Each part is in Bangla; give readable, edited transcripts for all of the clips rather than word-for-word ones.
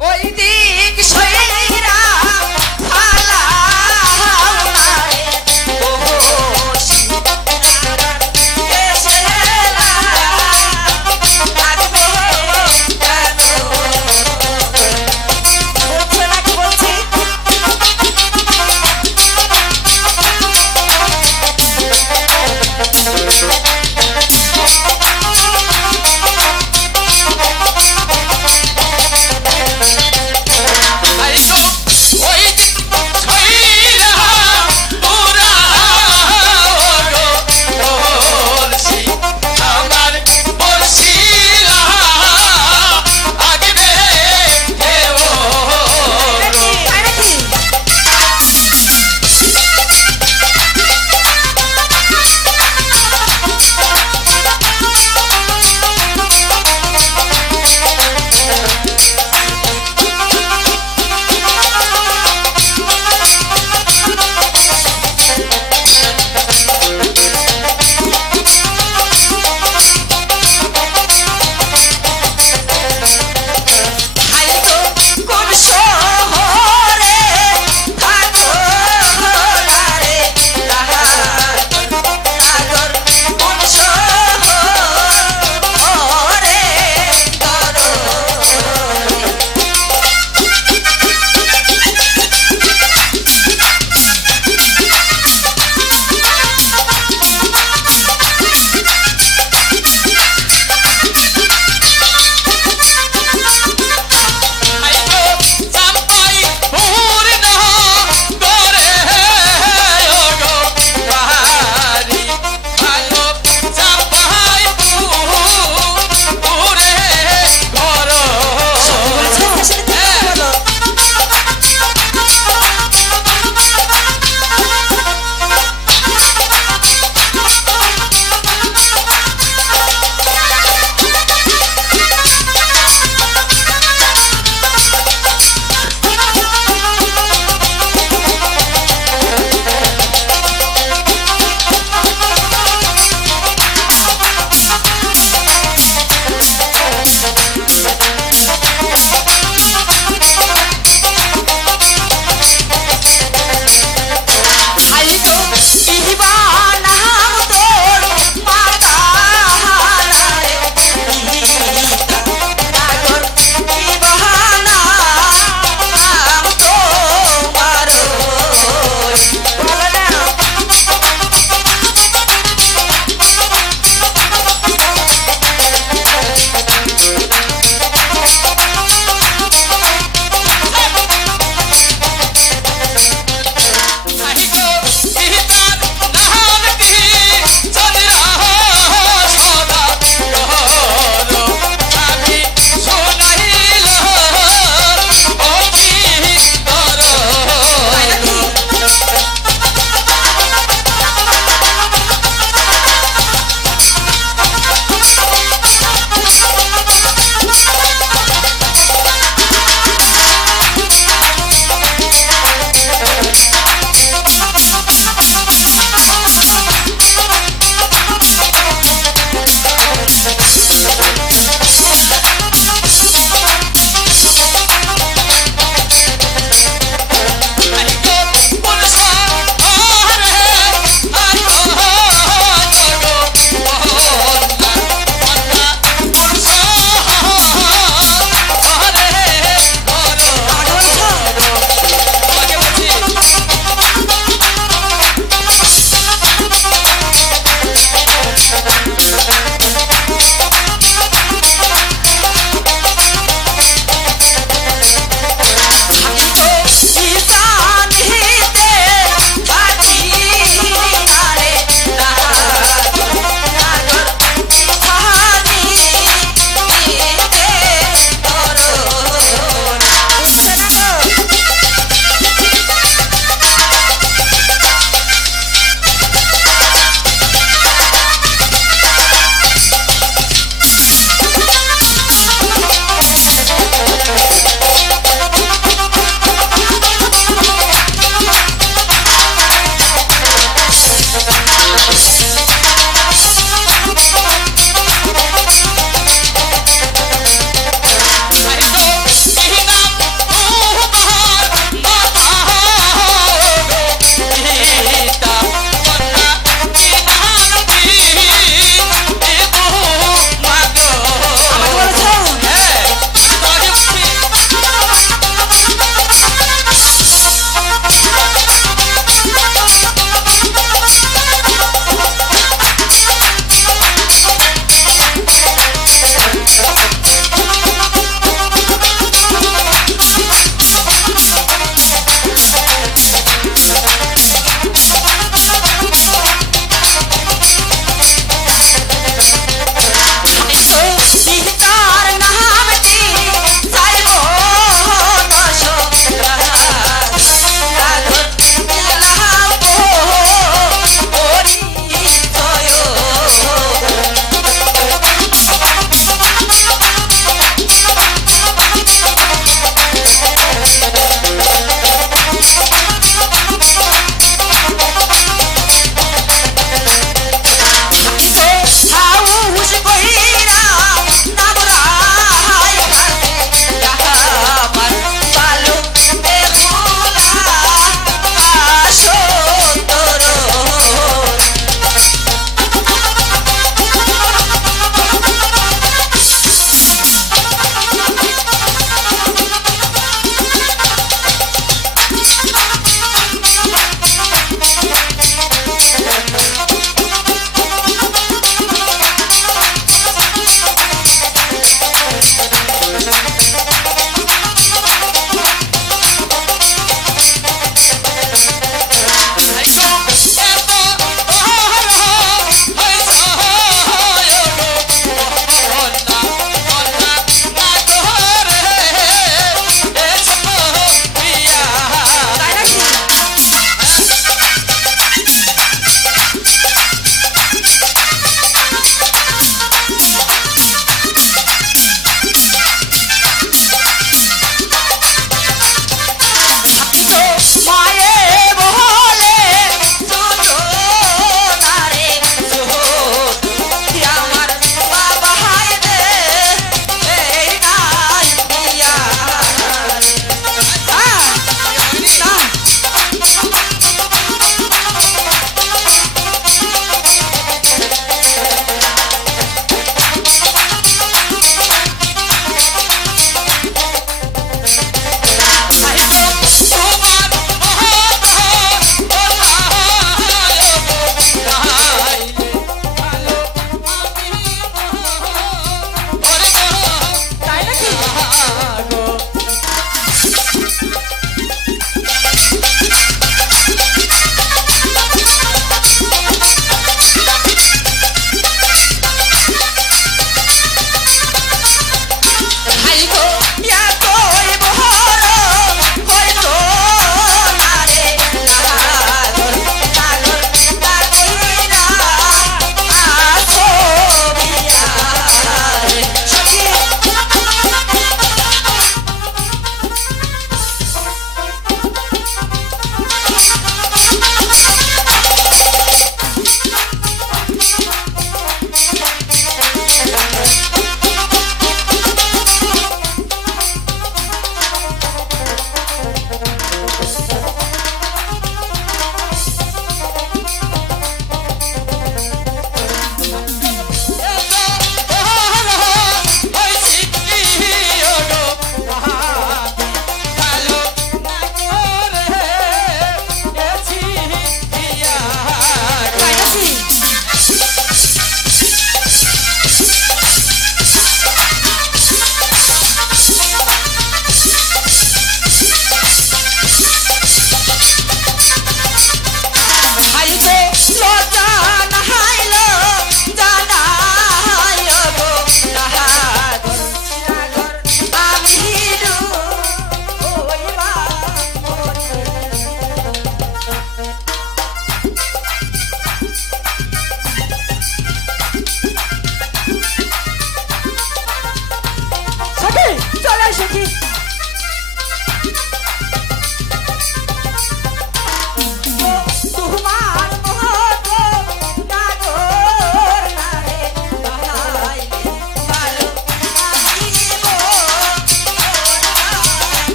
ওই দিক সইরা ফালা হাওলায় বসি এসেলা আগবো কেন বলছে নাকি বলছি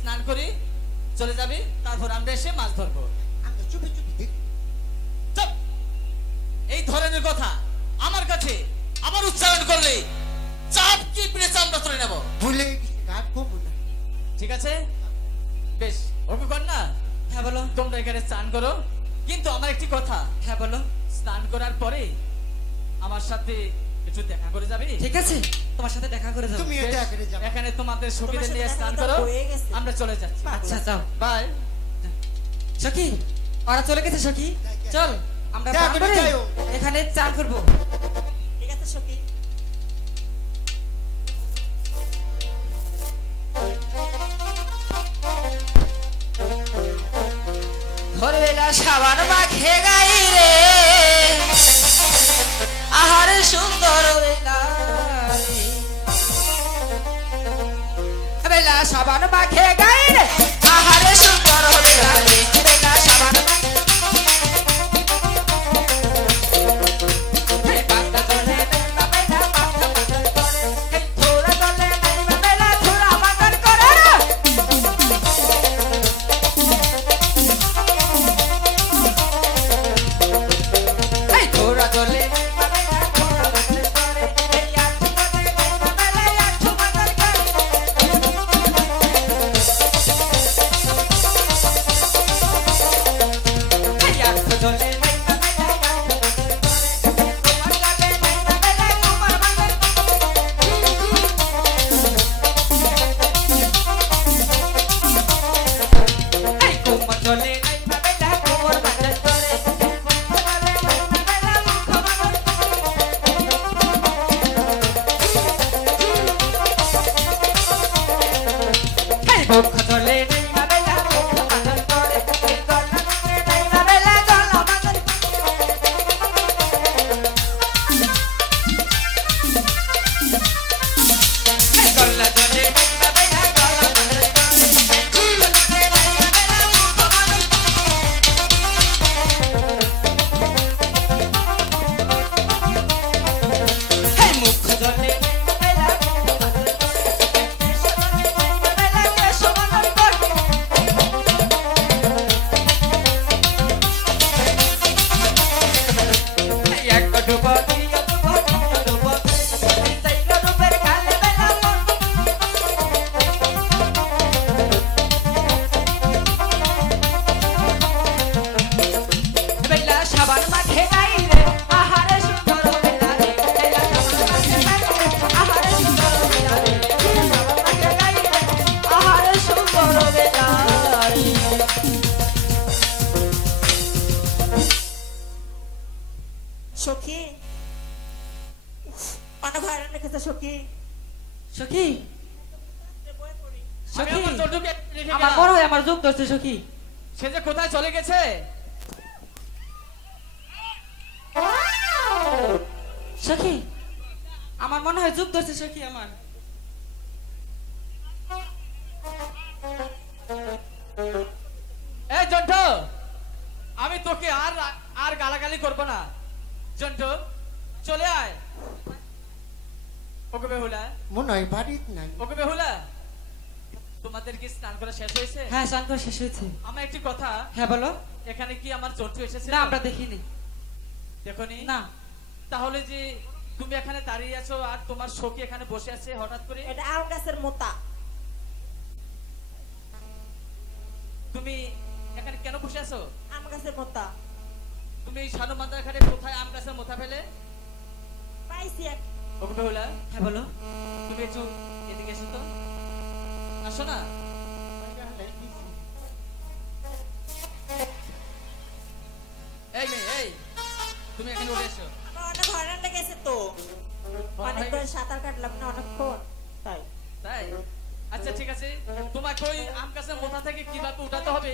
স্নান করি চলে যাবি তারপর আমরা এসে মাছ ধরবো আমরা চুপি চুপি দেখি। চুপ! এই ধরনের কথা আমার কাছে আবার উচ্চারণ করলে চাপ কি প্রেস আমরা তুলে নেব ভুলে গেছি আর কমবো না। ঠিক আছে বেশ ওকে কর না হ্যাঁ বলো তোমরা এখানে স্নান করো কিন্তু আমার একটি কথা হ্যাঁ বলো স্নান করার পরে আমার সাথে একটু দেখা করে যাবি ঠিক আছে তোমার সাথে দেখা করে যাবো তুমি বেশ, এটা করে যাও। এখানে তোমাদের সখীদের সাথে নিয়ে দেখা স্নান তো করো হয়ে গেছে। আমরা চলে যাচ্ছি আচ্ছা যাও বাই সখী ওরা চলে গেছে সখী চল আমরা দেখা স্নান করে করে যাইও। এখানে চান করবো ঠিক আছে সখী ভোরবেলা সাবান মাখে গাই রে আহারে সুন্দর বেলা রে। বেলা সাবান মাখে গাই রে আহারে সুন্দর বেলা রে বেলা সাবান মাখে হে বান্দা চলে বেলা বেলা বান্দা বান্দা করে হে থোড়া চলে বেলা বেলা থোড়া বান্দা করে এই থোড়া চলে বেলা বেলা থোড়া বান্দা করে এই আঠু চলে বেলা বেলা আঠু বান্দা করে এই আঠু চলে বেলা বেলা আঠু বান্দা করে তোমার লাগে বেলা বেলা তোমার বান্দা এই কুমার চলে বেলা বেলা তোমার বান্দা করে চলে বেলা বেলা এই মুখ চলে বেলা বেলা মুখ বান্দা করে এই গলা চলে বেলা বেলা গলা বান্দা এই গলা চলে বেলা বেলা গলা বান্দা করে এই চুল চলে বেলা বেলা মুখ বান্দা এই মুখ চলে বেলা বেলা মুখ বান্দা করে কেশ চলে বেলা বেলা কেশ বান্দা করে এই এক ডুবা দিয়া ডুবা তিন ডুবা এই তাইলা ডুবের গালে বেলা বেলা সাবান মাখে গাই রে আহারে সুন্দর বেলা রে বেলা সাবান মাখে গাই রে আহারে সুন্দর বেলা রে সাবান মাখে গাই রে আহারে সুন্দর বেলা রে সখী অনেক হয়রান রেখেছে সখী সখী আমি সখী আমার জন্টুকে রেখে আমার গেলাম। বড় হয় আমার যোগ ধরছে সখী সে যে কোথায় চলে গেছে সখী আমার মনে হয় যোগ ধরছে সখী আমার এই জন্টু আমি তোকে আর আর গালাগালি করব না জন্টু চলে আয় ওকে বেহুলা মনে হয় বাড়িতে নাই। ওকে বেহুলা তোমাদের কি স্নান করা শেষ হয়েছে হ্যাঁ স্নান করা শেষ হয়েছে আমার একটি কথা হ্যাঁ বলো এখানে কি আমার জন্টু এসেছে না আমরা দেখিনি দেখনি না তাহলে যে তুমি এখানে দাঁড়িয়ে আছো আর তোমার সখী এখানে বসে আছে হঠাৎ করে এটা আম গাছের মোতা তুমি এখানে কেন বসে আছো আম গাছের মোতা তুমি এই সানু মান্দার ঘাটে কোথায় আম গাছের মোথা ফেলে পাইছি এক ওকে বেহুলা হ্যাঁ বলো তুমি একটু এদিকে এসো তো আসো না এই মেয়ে এই তুমি এখানে উঠে এসো আমার অনেক হয়রান লেগেছে তো অনেকক্ষণ সাঁতার কাটলাম না অনেকক্ষণ তাই তাই আচ্ছা ঠিক আছে তোমাকে ওই আম গাছের মোথা থেকে কিভাবে উঠাতে হবে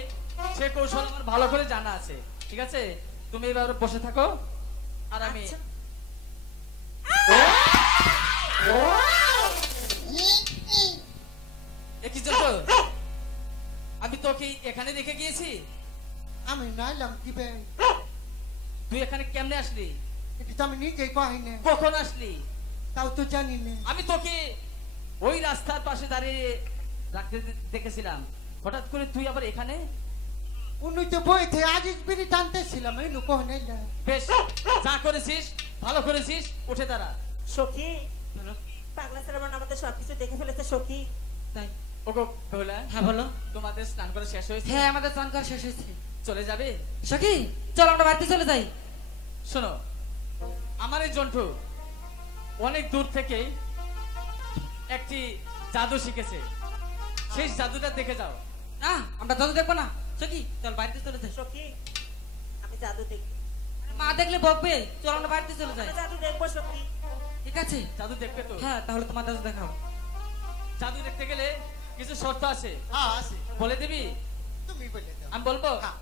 সে কৌশল আমার ভালো করে জানা আছে ঠিক আছে তুমি এবার বসে থাকো আর আমি আচ্ছা। একই জন্য আমি তোকে এখানে রেখে গিয়েছি আমি নাইলাম দিবে। তুই এখানে কেমনে আসলি এটা তো আমি নিজেই কহি না। কখন আসলি তাও তো জানি না। আমি তোকে ওই রাস্তার পাশে দাঁড়িয়ে রাখতে দেখেছিলাম হঠাৎ করে তুই আবার এখানে? উনি তো বইতে আজিজ বিড়ি টানতেছিলাম এই লোক নাইলা বেশ, যা করেছিস ভালো করেছিস, উঠে দাঁড়া। সখী পাগলা শ্রাবণ আমাদের সবকিছু দেখে ফেলেছে সখী। তাই ওগো বেহুলা, হ্যাঁ বলো। তোমাদের স্নান করা শেষ হয়েছে? হ্যাঁ আমাদের স্নান করা শেষ হয়েছে। চলে যাবে? সখী চল আমরা বাড়িতে চলে যাই। শোনো, আমার এই জন্টু অনেক দূর থেকে একটি জাদু শিখেছে, সেই জাদুটা দেখে যাও। না আমরা জাদু দেখবো না সখী, চল বাড়িতে চলে যাই। সখী আমি জাদু দেখি। আরে মা দেখলে বকবে, চল আমরা বাড়িতে চলে যাই। আমরা জাদু দেখবো সখী। ঠিক আছে জাদু দেখবে তো? হ্যাঁ তাহলে তোমার জাদু দেখাও। জাদু দেখতে গেলে কিছু শর্ত আছে, হ্যাঁ আছে বলে দিবি? তুমি বলে দাও আমি বলবো? হ্যাঁ।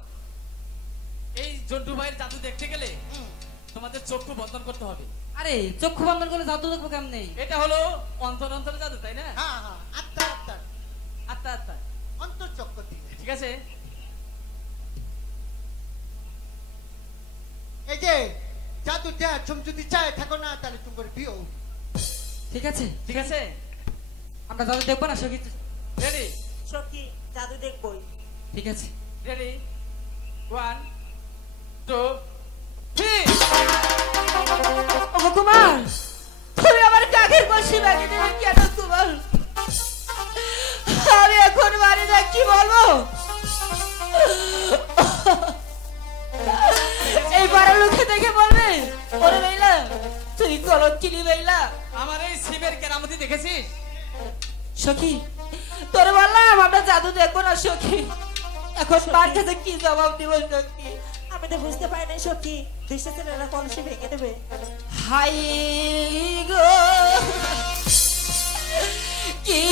এই জন্টু ভাইয়ের জাদু দেখতে গেলে হুম, তোমাদের চক্ষু বন্ধন করতে হবে। আরে চক্ষু বন্ধন করলে জাদু দেখবো কেমনে? এটা হলো অন্তর অন্তর জাদু, তাই না? হ্যাঁ হ্যাঁ আত্মা আত্মা আত্মা আত্মা, অন্তর্চক্র দিয়ে ঠিক আছে। এই যে জাদু দেয়া তুমি যদি চায় থাকো না তাহলে তোমার বিয়ে ঠিক আছে ঠিক আছে, আমরা জাদু দেখবো না সখী। রেডি? সখী জাদু দেখবই। ঠিক আছে রেডি? 1 2 3। ওগো কুমার, তুমি আমার কাকের বসি লাগিয়ে দিলে কেন কুমার? আমি এখন বাড়ি না কি বলবো? এই পাড়ার লোকে দেখে বলবে ওরে বেইলা তুই কলঙ্কিনী বেইলা। আমার এই শিবের কেরামতি দেখেছিস? সখী তোরে বললাম আমরা জাদু দেখবো না সখী, এখন মার কাছে কি জবাব দিব সখী? আমি তো বুঝতে পারি না সখী, দুইশো ছেলেরা কলসি ভেঙে দেবে। হাই গো কি